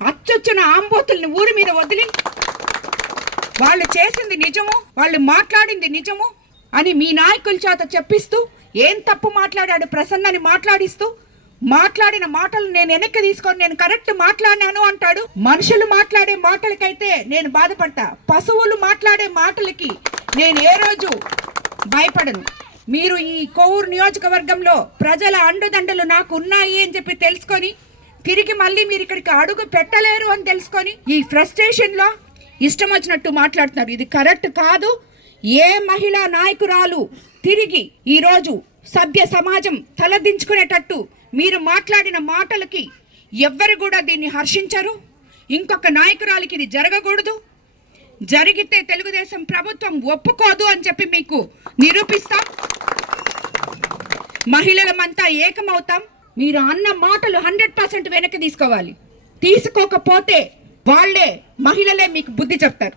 అచ్చొచ్చిన ఆంబోతుల్ని ఊరి మీద వదిలి వాళ్ళు చేసింది నిజము వాళ్ళు మాట్లాడింది నిజము అని మీ నాయకుల చేత చెప్పిస్తూ ఏం తప్పు మాట్లాడాడు ప్రసన్నని మాట్లాడిస్తూ మాట్లాడిన మాటలు నేను వెనక్కి తీసుకొని నేను కరెక్ట్ మాట్లాడినాను అంటాడు. మనుషులు మాట్లాడే మాటలకైతే నేను బాధపడతా. పశువులు మాట్లాడే మాటలకి నేను ఏ రోజు భయపడను. మీరు ఈ కోవూరు నియోజకవర్గంలో ప్రజల అండదండలు నాకు ఉన్నాయి అని చెప్పి తెలుసుకొని తిరిగి మళ్ళీ మీరు ఇక్కడికి అడుగు పెట్టలేరు అని తెలుసుకొని ఈ ఫ్రస్ట్రేషన్లో ఇష్టం వచ్చినట్టు మాట్లాడుతున్నారు. ఇది కరెక్ట్ కాదు. ఏ మహిళా నాయకురాలు తిరిగి ఈరోజు సభ్య సమాజం తలదించుకునేటట్టు మీరు మాట్లాడిన మాటలకి ఎవ్వరు కూడా దీన్ని హర్షించరు. ఇంకొక నాయకురాలికి ఇది జరగకూడదు. జరిగితే తెలుగుదేశం ప్రభుత్వం ఒప్పుకోదు అని చెప్పి మీకు నిరూపిస్తాం. మహిళలమంతా ఏకమవుతాం. మీరు అన్న మాటలు హండ్రెడ్ పర్సెంట్ వెనక్కి తీసుకోవాలి. తీసుకోకపోతే వాళ్ళే మహిళలే మీకు బుద్ధి చెప్తారు.